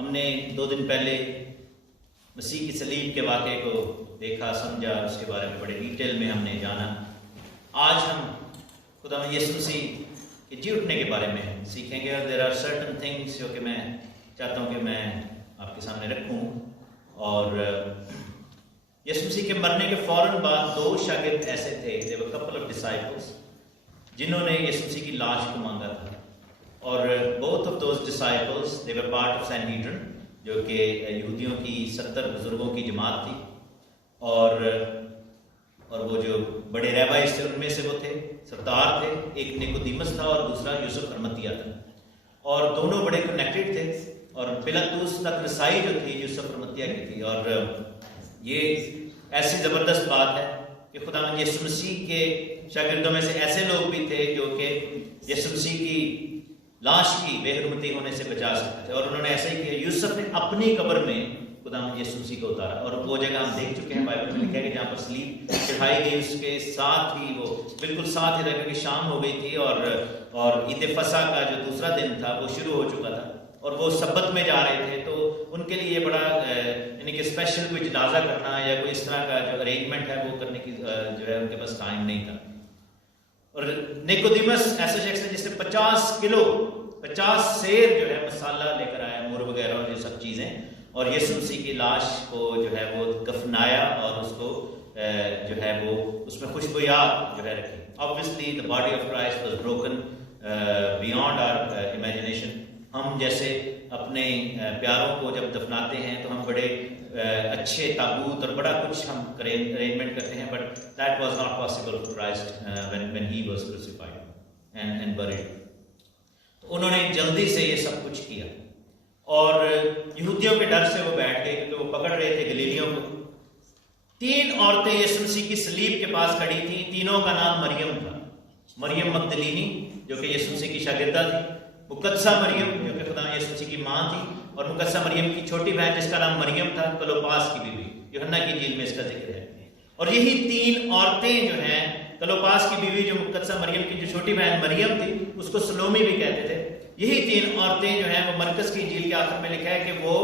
ہم نے 2 دن پہلے مسیح کی صلیب کے واقعے کو دیکھا، سمجھا، اس کے بارے میں بڑے ڈیٹیل میں ہم نے جانا۔ آج ہم خداوند یسوع مسیح کے جی اٹھنے کے بارے میں سیکھیں گے، اور دیر آر سرٹن تھنگس جو کہ میں چاہتا ہوں کہ میں آپ کے سامنے رکھوں۔ اور یسوع مسیح کے مرنے کے فوراً بعد 2 شاگرد ایسے تھے، they were couple of disciples، جنہوں نے یسوع مسیح کی لاش کو مانگا تھا، اور both of those disciples they were part of Sanhedrin، جو کہ یہودیوں کی 70 بزرگوں کی جماعت تھی، اور وہ جو بڑے ریبائز تھے ان میں سے وہ تھے، سردار تھے، ایک نیکودیمس تھا اور دوسرا یوسف ارمتیہ تھا، اور دونوں بڑے کنیکٹڈ تھے، اور پلاطوس تک رسائی جو تھی یوسف ارمتیہ کی تھی۔ اور یہ ایسی زبردست بات ہے کہ خداوند یسوع مسیح کے شاگردوں میں سے ایسے لوگ بھی تھے جو کہ یسوع مسیح کی لاش کی بے حرمتی ہونے سے بچا سکتے تھے، اور انہوں نے ایسا ہی کیا۔ یوسف نے اپنی قبر میں خداوند یسوع مسیح کو اتارا، اور وہ جگہ ہم دیکھ چکے ہیں، بائبل میں لکھا ہے کہ جہاں پر صلیب چڑھائی گئی اس کے ساتھ ہی وہ بالکل ساتھ ہی رہ کہ شام ہو گئی تھی، اور عید فصح کا جو دوسرا دن تھا وہ شروع ہو چکا تھا، اور وہ سبت میں جا رہے تھے۔ تو ان کے لیے بڑا یعنی کہ اسپیشل کوئی جنازہ کرنا یا کوئی اس طرح کا جو ارینجمنٹ ہے وہ کرنے کی جو ہے ان کے پاس ٹائم نہیں تھا۔ اور نیکودیمس ایسا شخص ہے جس نے 50 سیر جو ہے مسالہ لے کر آیا، مور وغیرہ اور یہ سب چیزیں، اور یسوع مسیح کی لاش کو جو ہے وہ کفنایا، اور اس کو جو ہے وہ اس میں خوشبویات جو ہے رکھی۔ Obviously the body of Christ was broken beyond our imagination۔ ہم جیسے اپنے پیاروں کو جب دفناتے ہیں تو ہم بڑے اچھے تابوت اور بڑا کچھ ہم ارینجمنٹ کرتے ہیں، but that was not possible for Christ when he was crucified and buried۔ تو انہوں نے جلدی سے یہ سب کچھ کیا، اور یہودیوں کے ڈر سے وہ بیٹھ گئے کیونکہ وہ پکڑ رہے تھے گلیلیوں کو۔ 3 عورتیں یسوع مسیح کی صلیب کے پاس کھڑی تھیں، تینوں کا نام مریم تھا۔ مریم مگدلینی جو کہ یسوع مسیح کی شاگردہ تھی، مقدسہ مریم جو کہ خدا یسوع مسیح کی ماں تھی، اور مقدسہ مریم کی چھوٹی بہن جس کا نام مریم تھا، کلوپاس کی بیوی، یوحنا کی انجیل میں اس کا ذکر ہے۔ اور یہی 3 عورتیں جو ہیں، کلوپاس کی بیوی جو مقدسہ مریم کی جو چھوٹی بہن مریم تھی، اس کو سلومی بھی کہتے تھے، یہی 3 عورتیں جو ہیں وہ مرکز کی انجیل کے آخر میں لکھا ہے کہ وہ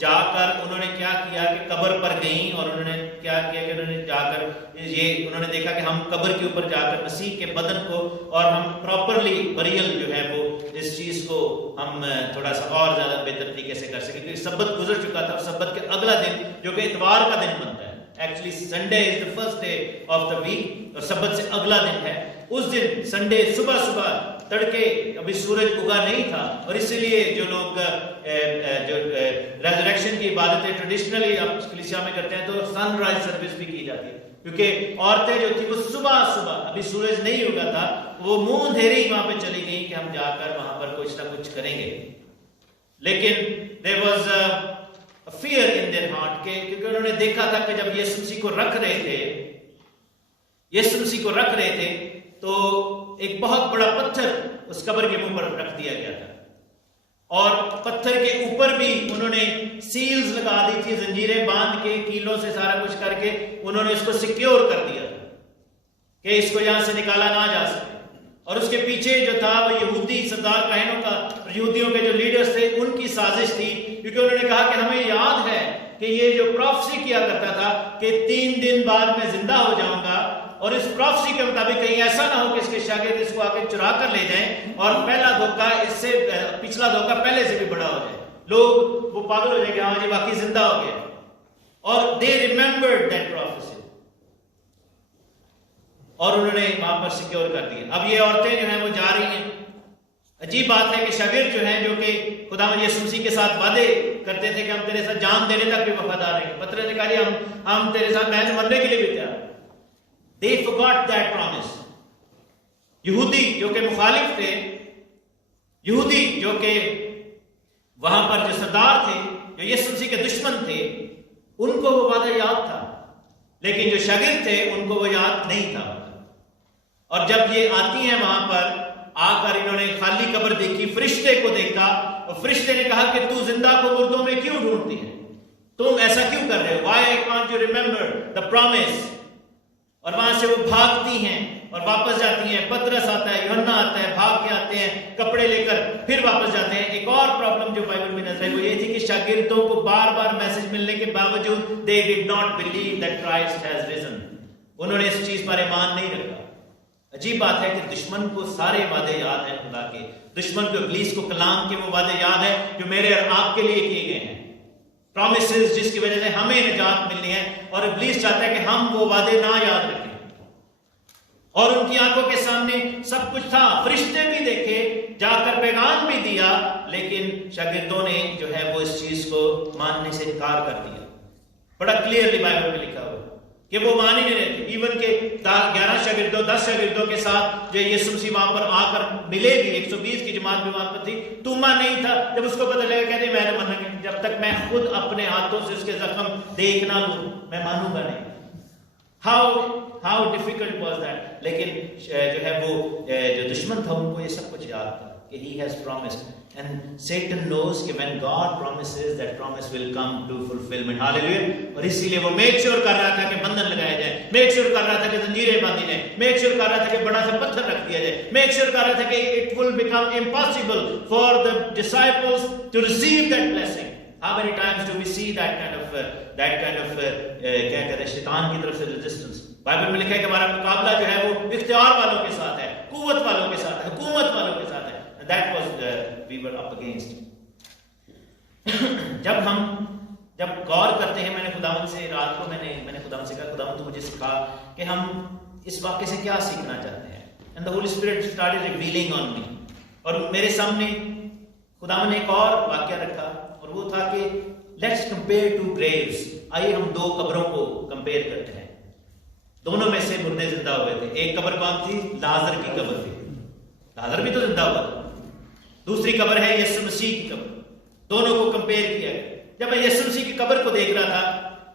جا کر انہوں نے کیا کیا کہ قبر پر گئیں، اور انہوں نے کیا کیا کہ انہوں نے جا کر انہوں نے دیکھا کہ ہم قبر کے اوپر جا کر مسیح کے بدن کو، اور ہم پراپرلی بریل جو ہے وہ اس چیز کو ہم تھوڑا سا اور زیادہ بہتر طریقے سے کر سکیں، کیونکہ سبت گزر چکا تھا، اور سبت کے اگلا دن جو کہ اتوار کا دن بنتا ہے، actually Sunday is the first day of the week, اور سبت سے اگلا دن ہے۔ اس دن سنڈے صبح تڑکے ابھی سورج اگا نہیں تھا، اور اسی لیے جو لوگ جو ریزریکشن کی عبادتیں ٹریڈیشنلی آپ کلیسیا میں کرتے ہیں تو سن رائز سروس بھی کی جاتی ہے، کیونکہ عورتیں جو تھی وہ صبح ابھی سورج نہیں اگا تھا، وہ منہ اندھیرے ہی وہاں پہ چلی گئی کہ ہم جا کر وہاں پر کچھ نہ کچھ کریں گے۔ لیکن there was a fear in their heart کیونکہ انہوں نے دیکھا تھا کہ جب یسوع مسیح کو رکھ رہے تھے تو ایک بہت بڑا پتھر اس قبر کے منہ پر رکھ دیا گیا تھا، اور پتھر کے اوپر بھی انہوں نے سیلز لگا دی تھی، زنجیریں باندھ کے کیلوں سے سارا کچھ کر کے انہوں نے اس کو سیکیور کر دیا تھا کہ اس کو یہاں سے نکالا نہ جا سکے۔ اور اس کے پیچھے جو تھا وہ یہودی سردار کاہنوں کا، یہودیوں کے جو لیڈرز تھے، ان کی سازش تھی، کیونکہ انہوں نے کہا کہ ہمیں یاد ہے کہ یہ جو پروفیسی کیا کرتا تھا کہ 3 دن بعد میں زندہ ہو جاؤں گا، اور اس پروفیسی کے مطابق کہیں ایسا نہ ہو کہ اس کے شاگرد اس کو آ کے چرا کر لے جائیں، اور پہلا دھوکہ اس سے پچھلا دھوکہ پہلے سے بھی بڑا ہو جائے، لوگ وہ پاگل ہو جائیں گے، ہاں جی باقی زندہ ہو گیا۔ اور they remembered that prophecy، اور انہوں نے وہاں پر سیکیور کر دیا۔ اب یہ عورتیں جو ہیں وہ جا رہی ہیں۔ عجیب بات ہے کہ شاگرد جو ہیں جو کہ خداوند یسوع مسیح کے ساتھ وعدے کرتے تھے کہ ہم تیرے ساتھ جان دینے تک بھی وفادار رہیں گے، پترس نے کہا جی ہم تیرے ساتھ محض مرنے کے لیے بھی تیار۔ They forgot that promise۔ یہودی جو کہ مخالف تھے، یہودی جو کہ وہاں پر جو سردار تھے، جو یسوع مسیح کے دشمن تھے، ان کو وہ وعدہ یاد تھا، لیکن جو شاگرد تھے ان کو وہ یاد نہیں تھا۔ اور جب یہ آتی ہیں وہاں پر آ کر انہوں نے خالی قبر دیکھی، فرشتے کو دیکھا، اور فرشتے نے کہا کہ تو زندہ کو مردوں میں کیوں ڈھونڈتی ہے، تم ایسا کیوں کر رہے ہو، why can't you remember the promise؟ اور وہاں سے وہ بھاگتی ہیں، اور واپس جاتی ہیں. پترس آتا ہے, یوحنا آتا ہے, بھاگ کے آتے ہیں کپڑے لے کر, پھر واپس جاتے ہیں. ایک اور پرابلم جو بائبل میں نظر ہے وہ یہ تھی کہ شاگردوں کو بار بار میسج ملنے کے باوجود they did not believe that Christ has risen. انہوں نے اس چیز پر ایمان نہیں رکھا. عجیب بات ہے کہ دشمن کو سارے وعدے یاد ہیں خدا کے. دشمن کو, ابلیس کو کلام کے وہ وعدے یاد ہیں جو میرے اور آپ کے لیے کیے گئے ہیں, پرومسز جس کی وجہ سے ہمیں نجات ملنی ہے. اور ابلیس چاہتا ہے کہ ہم وہ وعدے نہ یاد رکھیں. اور ان کی آنکھوں کے سامنے سب کچھ تھا, فرشتے بھی دیکھے, جا کر پیغام بھی دیا, لیکن شاگردوں نے جو ہے وہ اس چیز کو ماننے سے انکار کر دیا. بڑا کلیئرلی بائبل میں لکھا ہوا کہ وہ مان ہی نہیں رہے تھے. ایون کہ 11 شاگردوں 10 شاگردوں کے ساتھ جو یسوع مسیح وہاں پر آ کر ملے بھی, 120 کی جماعت بھی وہاں پر تھی, توما نہیں تھا. جب اس کو پتہ لگا کہتے میں نے ماننا نہیں, جب تک میں خود اپنے ہاتھوں سے اس کے زخم دیکھ نہ لوں میں مانوں گا نہیں. How difficult was that. لیکن جو ہے وہ جو دشمن تھا ان کو یہ سب کچھ یاد تھا کہ he has promised, and Satan knows کہ when God promises that promise will come to fulfillment. Hallelujah. اور اسی لیے وہ میک شور کر رہا تھا کہ بندھن لگائے جائیں, میک شور کر رہا تھا کہ زنجیریں باندھی جائیں, میک شور کر رہا تھا کہ بڑا سا پتھر رکھ دیا جائے, میک شور کر رہا تھا کہ it will become impossible for the disciples to receive that blessing. How many times do we see that kind of کیا کہتے ہیں شیطان کی طرف سے resistance. بائبل میں لکھا ہے کہ ہمارا مقابلہ جو ہے وہ اختیار والوں کے ساتھ ہے, قوت والوں کے ساتھ ہے, حکومت والوں کے ساتھ ہے. That was we were up against. جب غور کرتے ہیں, میں نے خداوند سے رات کو میں نے خداوند سے کہا خداوند تو مجھے سکھا کہ ہم اس واقعے سے کیا سیکھنا چاہتے ہیں. And the Holy Spirit started revealing on me. اور میرے سامنے خداوند نے ایک اور واقعہ رکھا, اور وہ تھا کہ let's compare two graves. آئیے ہم 2 قبروں کو کمپیئر کرتے ہیں. دونوں میں سے مردے زندہ ہوئے تھے. ایک قبر کون تھی؟ لازر کی قبر تھی. لازر بھی تو زندہ ہوا تھا. دوسری قبر ہے یسوع مسیح کی قبر. دونوں کو کمپیئر کیا گیا. جب میں یسوع مسیح کی قبر کو دیکھ رہا تھا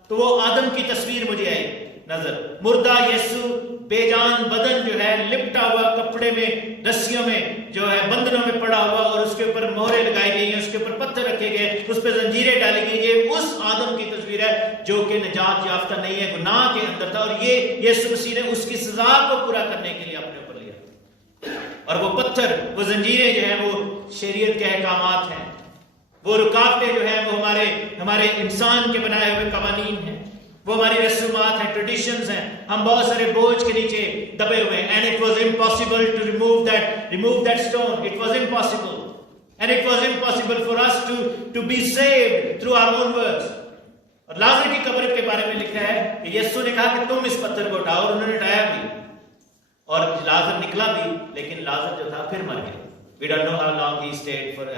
تو وہ آدم کی تصویر مجھے آئی نظر. مردہ یسوع بے جان بدن جو ہے لپٹا ہوا کپڑے میں, رسیوں میں جو ہے بندنوں میں پڑا ہوا, اور اس کے اوپر مہریں لگائی گئی ہیں, اس کے اوپر پتھر رکھے گئے, اس پہ زنجیریں ڈالی گئی. یہ اس آدم کی تصویر ہے جو کہ نجات یافتہ نہیں ہے, گناہ کے اندر تھا, اور یہ یسوع مسیح نے اس کی سزا کو پورا کرنے کے لیے اپنے اوپر لیا. اور وہ پتھر, وہ زنجیریں جو ہیں وہ شریعت کے احکامات ہیں, وہ رکاوٹیں جو ہیں وہ ہمارے انسان کے بنائے ہوئے قوانین ہیں, وہ ہماری رسومات ہیں, ٹریڈیشنز ہیں. ہم بہت سارے بوجھ کے نیچے دبے ہوئے ہیں. And it was impossible to remove that stone. It was impossible. And it was impossible for us to be saved through our own works. اور لازر کی قبر کے بارے میں لکھا ہے کہ یسوع نے کہا کہ تم اس پتھر کو اٹھاؤ, اور انہوں نے اٹھایا بھی, اور لازر نکلا بھی, لیکن لازر جو تھا پھر مر گیا. We don't know how long he stayed for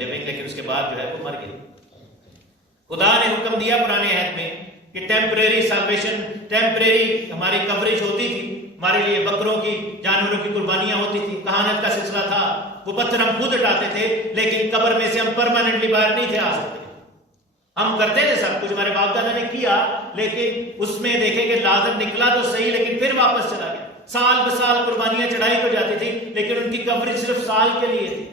living, لیکن اس کے بعد جو ہے وہ مر گیا. خدا نے حکم دیا پرانے عہد میں کہ ٹیمپریری سالویشن, ٹیمپریری ہماری کوریج ہوتی تھی, ہمارے لیے بکروں کی, جانوروں کی قربانیاں ہوتی تھی, کہانت کا سلسلہ تھا. وہ پتھر ہم خود اٹھاتے تھے, لیکن قبر میں سے ہم پرماننٹلی باہر نہیں تھے آ سکتے. ہم کرتے تھے سب کچھ, ہمارے باپ دادا نے کیا, لیکن اس میں دیکھیں کہ لازر نکلا تو صحیح, لیکن پھر واپس چلا گیا. سال بسال قربانیاں چڑھائی ہو جاتی تھی, لیکن ان کی کوریج صرف سال کے لیے تھی.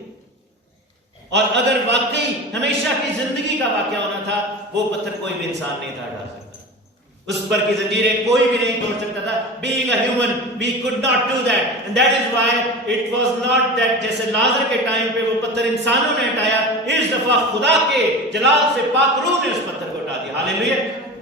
اور اگر واقعی ہمیشہ کی زندگی کا واقعہ ہونا تھا, وہ پتھر کوئی بھی انسان نہیں تھا ہٹا سکتا, اس پر کی زنجیریں کوئی بھی نہیں توڑ سکتا تھا. Being a human, we could not do that, and that is why it was not that جیسے لازر کے ٹائم پہ وہ پتھر انسانوں نے ہٹایا, اس دفعہ خدا کے جلال سے پاک روح نے اس پتھر کو ہٹا دیا. ہاللیلویہ.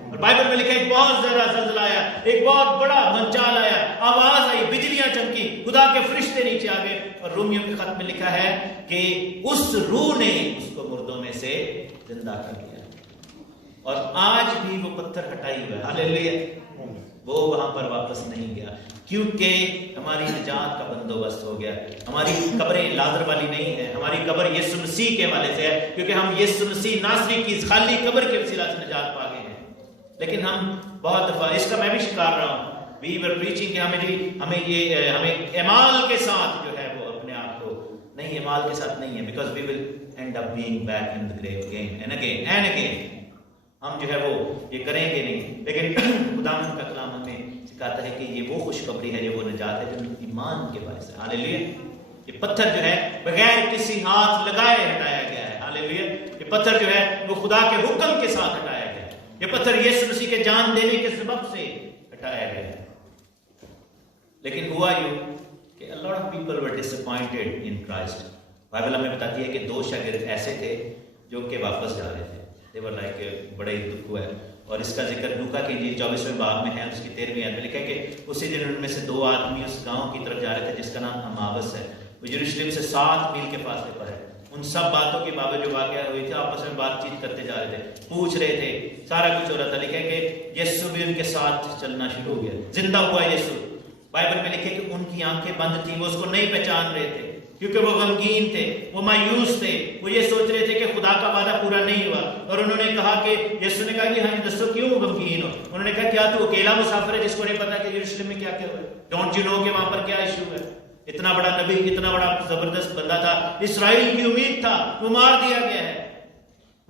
اور بائبل میں لکھا ہے ایک بہت زیادہ زلزلہ آیا, ایک بہت بڑا بھونچال آیا, آواز آئی, بجلیاں چمکی, خدا کے فرشتے نیچے آ گئے. اور رومیوں کے خط میں لکھا ہے کہ اس روح نے اس کو مردوں میں سے زندہ کر دیا, اور آج بھی وہ پتھر ہٹائی ہوا ہے. ہاللیلویہ. وہ وہاں پر واپس نہیں گیا, کیونکہ ہماری نجات کا بندوبست ہو گیا. ہماری قبریں لازر والی نہیں ہے, ہماری قبر یسوع مسیح کے حوالے سے ہے, کیونکہ ہم یسوع مسیح ناصری کی اس خالی قبر کے وسیلہ سے نجات پا گئے ہیں. لیکن ہم بہت دفعہ, اس کا میں بھی شکار رہا ہوں, we were preaching کہ ہمیں اعمال کے ساتھ جو ہے وہ اپنے آپ کو نہیں, اعمال کے ساتھ نہیں ہے, because we will end up being back in the grave again and again and again. ہم جو ہے وہ یہ کریں گے نہیں, لیکن خداوند کا کلام ہمیں سکھاتا ہے کہ یہ وہ خوشخبری ہے, یہ وہ نجات ہے جو ایمان کے باعث ہے. ہاللیلویہ. یہ پتھر جو ہے بغیر کسی ہاتھ لگائے ہٹایا گیا ہے. ہاللیلویہ. یہ پتھر جو ہے وہ خدا کے حکم کے ساتھ ہٹایا گیا ہے. یہ پتھر یسوع مسیح کے جان دینے کے سبب سے ہٹایا گیا ہے. لیکن ہوا یوں کہ a lot of people were disappointed in Christ. Bible ہمیں بتاتی ہے کہ 2 شاگرد ایسے تھے جو کہ واپس جا رہے تھے. They were like بڑا ہی دکھ ہوا ہے. اور اس کا ذکر لوکا کی انجیل 24ویں باب میں ہے. اس کی 13ویں آیت میں لکھا ہے کہ اسی دن ان میں سے 2 آدمی اس گاؤں کی طرف جا رہے تھے جس کا نام اماوس ہے. وہ یروشلم سے 7 میل کے فاصلے پر ہے. ان سب باتوں کے باوجود جو واقعہ ہوئی تھی آپس میں بات چیت کرتے جا رہے تھے, پوچھ رہے تھے, سارا کچھ ہو رہا تھا. لکھا ہے کہ یسوع بھی ان کے ساتھ چلنا شروع ہو گیا. زندہ ہوا یسوع. بائبل میں لکھے کہ ان کی آنکھیں بند تھیں, وہ اس کو نہیں پہچان رہے تھے کیونکہ وہ غمگین تھے, وہ مایوس تھے. وہ یہ سوچ رہے تھے کہ خدا کا وعدہ پورا نہیں ہوا. اور انہوں نے کہا کہ یسوع نے کہا کہ ہاں دسو کیوں غمگین ہو. انہوں نے کہا کیا تو اکیلا مسافر ہے جس کو نہیں پتا کہ یروشلم میں کیا کیا ہوا ہے؟ ڈونٹ یو نو کہ وہاں پر کیا ایشو ہے؟ اتنا بڑا نبی, اتنا بڑا زبردست بندہ تھا, اسرائیل کی امید تھا, وہ مار دیا گیا ہے,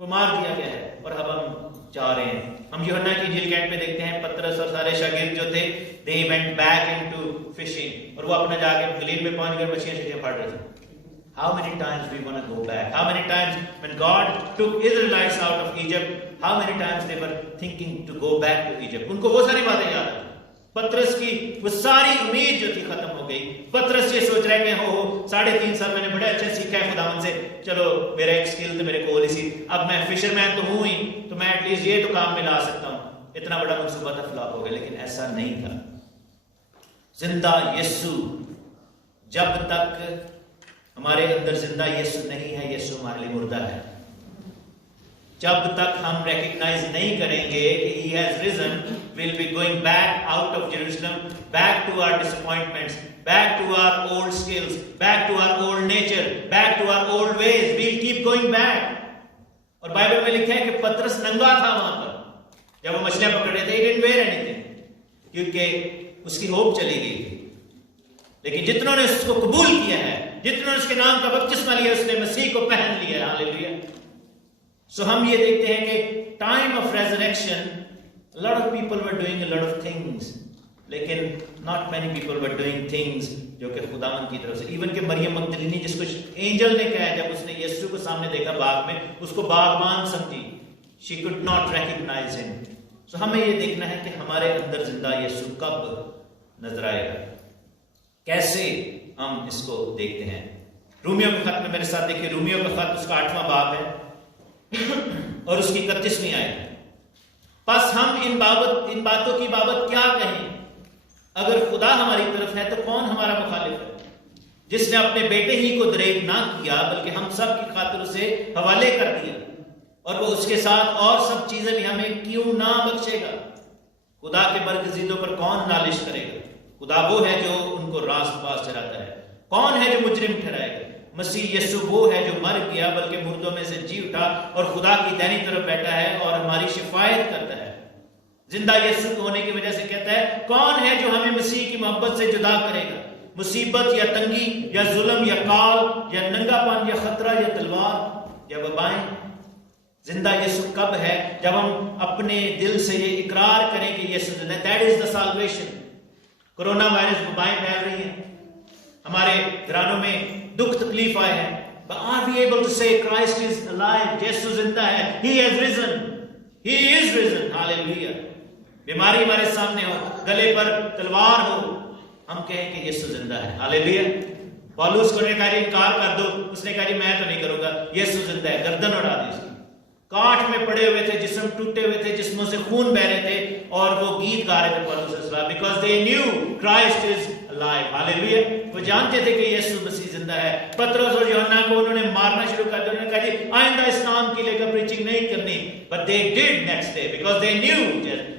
وہ مار دیا گیا ہے. اور اب ہم جا رہے ہیں. ہم یوحنا کی انجیل کیٹ میں دیکھتے ہیں پترس اور سارے شاگرد جو تھے they went back into fishing, اور وہ اپنا جا کے گلیل میں پہنچ کر مچھلیاں پھاڑ رہے تھے. How many times we want to go back? How many times when God took Israelites out of Egypt, how many times they were thinking to go back to Egypt? ان کو وہ ساری باتیں یاد آئی. پترس کی وہ ساری امید جو تھی ختم ہو گئی. پترس یہ سوچ رہے کہ ہو 3.5 سال میں نے بڑے اچھے سیکھا ہے خداوند سے, چلو میرا ایک سکل تو میرے کو سی, اب میں فشر مین تو ہوں ہی, تو میں ایٹ لیسٹ یہ تو کام میں لا سکتا ہوں. اتنا بڑا منصوبہ تھا, فلاپ ہو گیا. لیکن ایسا نہیں تھا. زندہ یسوع, جب تک ہمارے اندر زندہ یسوع نہیں ہے, یسوع ہمارے لیے مردہ ہے. جب تک ہم ریکگنائز نہیں کریں گے کہ he has risen, we'll be going back out of Jerusalem, back to our disappointments, back to our old skills, back to our old nature, back to our old ways. We'll keep going back. اور Bible میں لکھا ہے کہ پترس ننگا تھا وہاں پر جب وہ مچھلیاں پکڑ رہے تھے. He didn't wear anything کیونکہ اس کی ہوپ چلی گئی تھی. لیکن جتنوں نے اس کو قبول کیا ہے, جتنوں نے اس کے نام کا بپتسمہ لیا, اس نے مسیح کو پہن لیا. ہاللیلویا. سو ہم یہ دیکھتے ہیں کہ time of resurrection a lot of people were doing a lot of things, لیکن not many people were doing things جو کہ خداوند کی طرف سے. ایون کہ مریم مگدلینی جس کو اینجل نے کہا جب اس نے یسوع کو سامنے دیکھا باغ میں, اس کو باغبان سمجھی. she could not recognize him. سو ہمیں یہ دیکھنا ہے کہ ہمارے اندر زندہ یسوع کب نظر آئے گا, کیسے ہم اس کو دیکھتے ہیں. رومیو کے خط میں میرے ساتھ دیکھیں. رومیو کا خط اس کا 8واں باب ہے اور اس کی 31ویں آیت. پس ہم ان باتوں کی بابت کیا کہیں؟ اگر خدا ہماری طرف ہے تو کون ہمارا مخالف ہے؟ جس نے اپنے بیٹے ہی کو دریغ نہ کیا بلکہ ہم سب کی خاطر اسے حوالے کر دیا, اور وہ اس کے ساتھ اور سب چیزیں بھی ہمیں کیوں نہ بخشے گا؟ خدا کے برگزیدوں پر کون نالش کرے گا؟ خدا وہ ہے جو ان کو راست باز چلاتا ہے. کون ہے جو مجرم ٹھہرائے گا؟ مسیح یسوع وہ ہے جو مر گیا بلکہ مردوں میں سے جی اٹھا اور خدا کی دائنی طرف بیٹھا ہے اور ہماری شفاعت کرتا ہے. زندہ یسوع ہونے کی وجہ سے کہتا ہے کون ہے جو ہمیں مسیح کی محبت سے جدا کرے گا؟ مصیبت یا تنگی یا ظلم یا کال یا ننگا پن یا خطرہ یا تلوار یا وبائیں. زندہ یسوع کب ہے؟ جب ہم اپنے دل سے یہ اقرار کریں کہ یسوع زندہ ہے. That is the salvation. Corona virus وبائیں پھیل رہی ہیں, ہمارے گھرانوں میں دکھ تکلیف آئے ہیں, but are we able to say Christ is alive? یسوع زندہ ہے. He has risen. He is risen. Hallelujah. بیماری ہمارے سامنے ہو, گلے پر تلوار ہو, ہم کہیں کہ یسوع زندہ ہے. Hallelujah. پالوس کو نے کہا جی انکار کر دو, اس نے کہا جی میں تو نہیں کروں گا, یسوع زندہ ہے. گردن اڑا دی اس کی. کاٹ میں پڑے ہوئے تھے, جسم ٹوٹے ہوئے تھے, جسموں سے خون بہ رہے تھے, اور وہ گیت گا رہے تھے پالوس علیہ السلام, because they knew Christ is alive. Hallelujah. وہ جانتے تھے کہ یسوع مسیح زندہ ہے. پترس اور یوحنا کو انہوں نے مارنا شروع کر دیا. انہوں نے کہا جی آئندہ اس نام کی لے کر پریچنگ نہیں کرنی, but they did next day because they knew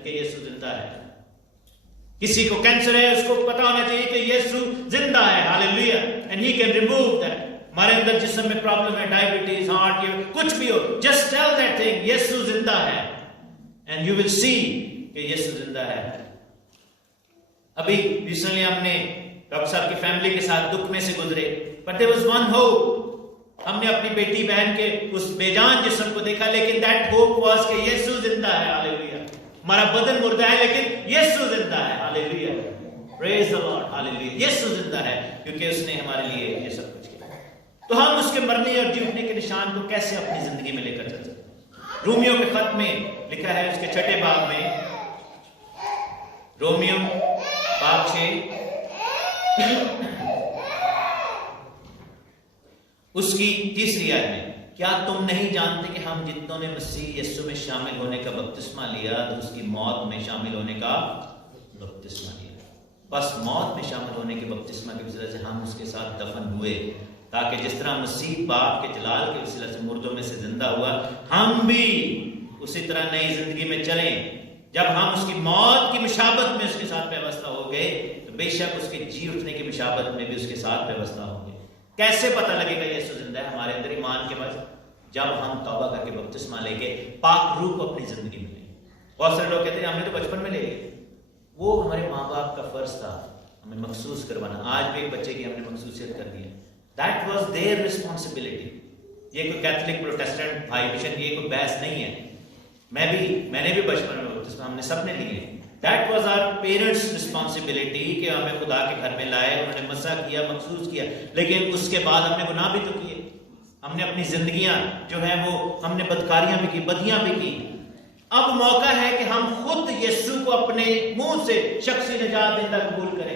کہ یسوع زندہ ہے. کسی کو کینسر ہے, اس کو پتا ہونا چاہیے کہ یسوع زندہ ہے. Hallelujah. And he can remove that. ہمارے اندر جسم میں پرابلم ہے, ڈائبٹیز, ہارٹ, یہ کچھ بھی ہو, جسٹ ٹیل دیٹ تھنگ یسوع زندہ ہے, اینڈ یو ول سی کہ یسوع زندہ ہے. ابھی ریسنٹلی ہم نے ڈاکٹر صاحب کی فیملی کے ساتھ دکھ میں سے گزرے, but there was one hope. ہم نے اپنی بیٹی بہن کے اس بے جان جسم کو دیکھا, لیکن دیٹ ہوپ واز کہ یسوع زندہ ہے. ہاللیلویا. ہمارا بدن مردہ ہے لیکن یسوع زندہ ہے. ہاللیلویا. پریز دی لارڈ. ہاللیلویا. یسوع زندہ ہے کیونکہ اس نے ہمارے لیے یہ سب کچھ کیا. تو ہم اس کے مرنے اور جی اٹھنے کے نشان کو کیسے اپنی زندگی میں لے کر چل سکتے ہیں؟ رومیو کے خط میں لکھا ہے, اس کے 6 باب میں, رومیو باب 6 اس کی تیسری آیت میں، کیا تم نہیں جانتے کہ ہم جتنوں نے مسیح یسوع میں شامل ہونے کا بپتسمہ لیا تو اس کی موت میں شامل ہونے کا بپتسمہ لیا؟ بس موت میں شامل ہونے کے بپتسمہ کی وجہ سے ہم اس کے ساتھ دفن ہوئے، تاکہ جس طرح مسیح باپ کے جلال کے وسیلہ سے مردوں میں سے زندہ ہوا، ہم بھی اسی طرح نئی زندگی میں چلیں۔ جب ہم اس کی موت کی مشابہت میں اس کے ساتھ پیوستہ ہو گئے تو بے شک اس کے جی اٹھنے کی مشابہت میں بھی اس کے ساتھ پیوستہ ہوں گے۔ کیسے پتہ لگے گا یسوع زندہ ہے؟ ہمارے اندر ایمان کے بعد جب ہم توبہ کر کے بپتسمہ لے کے پاک روح کو اپنی زندگی میں لیں۔ بہت سارے لوگ کہتے ہیں ہم نے تو بچپن میں لے لیا، وہ ہمارے ماں باپ کا فرض تھا ہمیں مخصوص کروانا۔ آج بھی ایک بچے کی ہم نے مخصوصیت کر دی ہے، دیٹ واز دیئر ریسپانسبلٹی۔ یہ کوئی کیتھولک پروٹیسٹنٹ بھائی مشن کی کوئی بحث نہیں ہے، میں نے بھی بچپن میں بپتسمہ ہم نے سب نے لیے۔ That was our parents responsibility کہ ہمیں خدا کے گھر میں لائے، انہوں نے مسح کیا، مخصوص کیا، لیکن اس کے بعد ہم نے گناہ بھی تو کیے، ہم نے اپنی زندگیاں جو ہیں وہ ہم نے بدکاریاں بھی کی، بدیاں بھی کی۔ اب موقع ہے کہ ہم خود یسوع کو اپنے منہ سے شخصی نجات دہندہ قبول کریں،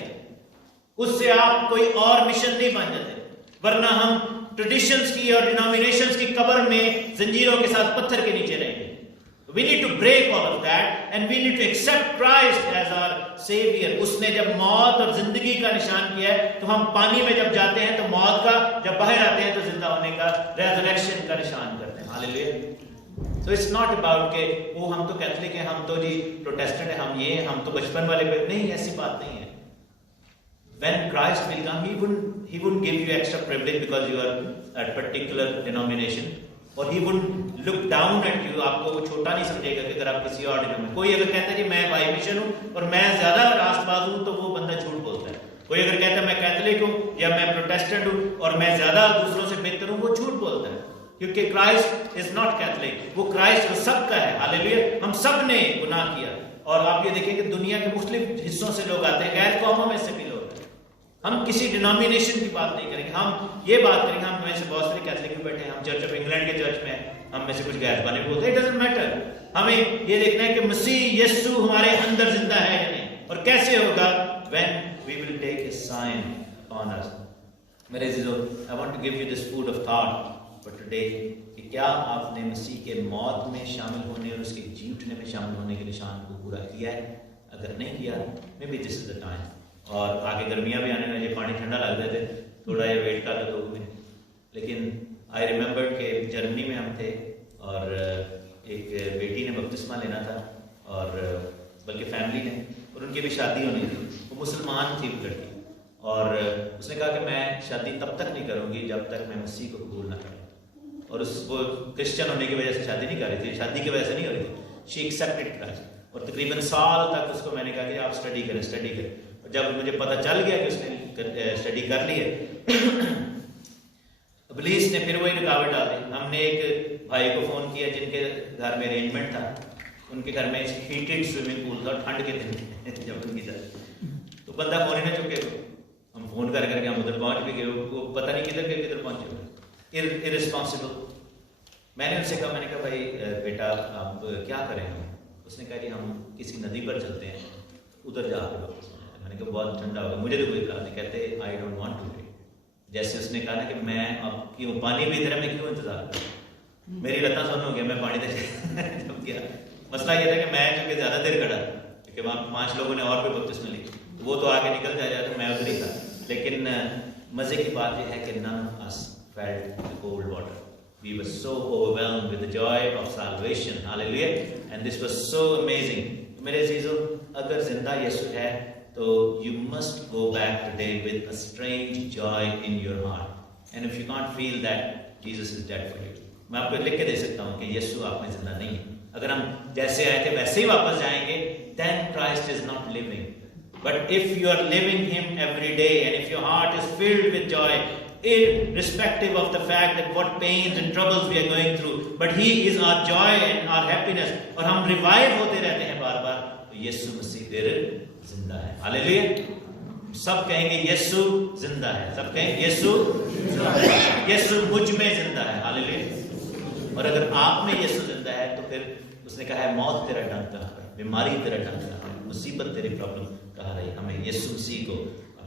اس سے آپ کوئی اور مشن نہیں بن جاتے، ورنہ ہم ٹریڈیشنز کی اور ڈینومینیشنز کی قبر میں زنجیروں کے ساتھ پتھر کے نیچے رہیں گے۔ We need to break all of that and we need to accept Christ as our Savior۔ اس نے جب موت اور زندگی کا نشان کیا ہے تو ہم پانی میں جب جاتے ہیں تو موت کا، جب باہر آتے ہیں تو زندہ ہونے کا، ریزریکشن کا نشان کرتے ہیں۔ ہاللیلویا۔ So it's not about کہ وہ ہم تو کیتھولک ہیں، ہم تو جی پروٹیسٹنٹ ہیں، ہم تو بچپن والے پہ نہیں، ایسی بات نہیں ہے۔ When Christ will come, he wouldn't give you extra privilege because you are at particular denomination, اور he wouldn't look down at you، آپ کو وہ چھوٹا نہیں سمجھے گا کہ اگر آپ کسی اور ڈینومینیشن۔ کوئی اگر کہتا ہے کہ میں بائی مشن ہوں اور میں زیادہ راست باز ہوں تو وہ بندہ جھوٹ بولتا ہے۔ کوئی اگر کہتا ہے میں کیتھولک ہوں یا میں پروٹیسٹنٹ ہوں اور میں زیادہ دوسروں سے بہتر ہوں، وہ جھوٹ بولتا ہے، کیونکہ کرائسٹ از ناٹ کیتھولک، وہ کرائسٹ وہ سب کا ہے۔ ہاللیلویا۔ ہم سب نے گناہ کیا، اور آپ یہ دیکھیں کہ دنیا کے مختلف حصوں سے لوگ آتے ہیں، غیر قوموں میں سے بھی لوگ۔ ہم کسی ڈینومینیشن کی بات نہیں کریں گے، ہم یہ بات کریں گے، ہم میں سے بہت سارے کیتھولک بھی بیٹھے ہیں، ہم چرچ آف انگلینڈ کے چرچ میں ہم میں سے کچھ غیر بانے بولتے ہیں، اٹ ڈزنٹ میٹر۔ ہمیں یہ دیکھنا ہے کہ مسیح یسوع ہمارے اندر زندہ ہے یا نہیں، اور کیسے ہوگا؟ when we will take his sign on us۔ میرے عزیزو، I want to give you this food of thought for today کہ کیا آپ نے مسیح کے موت میں شامل ہونے اور اس کے جی اٹھنے میں شامل ہونے کے نشان کو پورا کیا ہے؟ اگر نہیں کیا، maybe this is the time۔ اور آگے گرمیاں بھی آنے میں، یہ پانی ٹھنڈا لگ رہے تھے، تھوڑا یہ ویٹ کر رہے تو، لیکن آئی ریمبر کہ جرمنی میں ہم تھے اور ایک بیٹی نے بپتسمہ لینا تھا، اور بلکہ فیملی نے، اور ان کی بھی شادی ہونی تھی، وہ مسلمان تھی وہ لڑکی، اور اس نے کہا کہ میں شادی تب تک نہیں کروں گی جب تک میں مسیح کو قبول نہ کروں، اور وہ کرسچن ہونے کی وجہ سے شادی نہیں کر رہی تھی، شادی کی وجہ سے نہیں ہو رہی تھی، شی ایکسیپٹڈ کرائسٹ۔ اور تقریباً سال تک اس کو میں نے کہا کہ آپ اسٹڈی کریں، اور جب مجھے پتہ چل گیا کہ اس نے اسٹڈی کر لی ہے، ابلیس نے پھر وہی رکاوٹ ڈال دی۔ ہم نے ایک بھائی کو فون کیا جن کے گھر میں ارینجمنٹ تھا، ان کے گھر میں ہیٹڈ سوئمنگ پول تھا، ٹھنڈ کے دن جب ان کی طرف، تو بندہ فون ہی نہ چکے، ہم فون کر کے ہم ادھر پہنچ بھی گئے، وہ پتہ نہیں کدھر پہنچے، ارسپانسبل۔ میں نے ان سے کہا، میں نے کہا بھائی بیٹا آپ کیا کریں ہم؟ اس نے کہا کہ ہم کسی ندی پر چلتے ہیں، ادھر جا کے واپس۔ میں نے کہا بہت ٹھنڈا ہوگا، مجھے تو کوئی کہا نہیں، کہتے I don't want to day. جیسے اس نے کہا نا کہ میں اب کیوں پانی بھی ادھر ہے، میں کیوں انتظار کروں، میری لتاں سن ہو گیا، میں پانی دے جب گیا۔ مسئلہ یہ تھا کہ میں چونکہ زیادہ دیر کھڑا، کیونکہ وہاں 5 لوگوں نے اور بھی بپتسمہ لی، تو وہ تو آگے نکل جایا تو میں ادھر ہی تھا۔ لیکن مزے کی بات یہ ہے کہ none of us felt the cold water. We were so overwhelmed with the joy of salvation. Hallelujah. And this was so amazing. میرے عزیزو، اگر زندہ یسوع ہے تو you must go back today with a strange joy in your heart. And if you can't feel that, Jesus is dead for you. میں آپ کو لکھ کے دے سکتا ہوں کہ یسوع آپ میں زندہ نہیں ہے۔ اگر ہم جیسے آئے تھے ویسے ہی واپس جائیں گے، then Christ is not living. But if you are living him every day and if your heart is filled with joy, irrespective of the fact that what pains and troubles we are going through, but he is our joy and our happiness, اور ہم revive ہوتے رہتے ہیں بار بار، تو یسوع مسیح پھر زندہ ہے۔ ہاللیلویا۔ سب کہیں گے یسوع زندہ ہے، سب کہیں گے یسوع زندہ ہے، یسوع مجھ میں زندہ ہے۔ ہاللیلویا۔ اور اگر آپ میں یسوع زندہ ہے تو پھر اس نے کہا ہے موت تیرا ڈنک کہاں ہے، بیماری تیرا ڈنک کہاں ہے، مصیبت تیری پرابلم کہاں رہی۔ ہمیں یسوع مسیح کو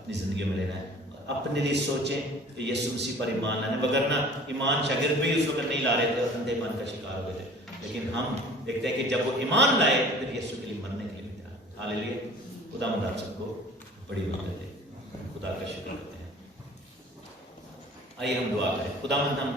اپنی زندگیوں میں لینا ہے. اپنے لیے سوچیں کہ یسوع مسیح پر ایمان لانا، وگرنہ ایمان شاگرد بھی اس وقت نہیں لا رہے تھے اور اندھے من کا شکار ہو گئے تھے. لیکن ہم دیکھتے ہیں کہ جب وہ ایمان لائے پھر یسوع کے لیے مرنے کے لیے بھی تھا. ہاللیلویا. خدا مند آپ سب کو بڑی برکت دے. خدا کا شکر کرتے ہیں. آئیے ہم دعا کریں. خدا مند ہم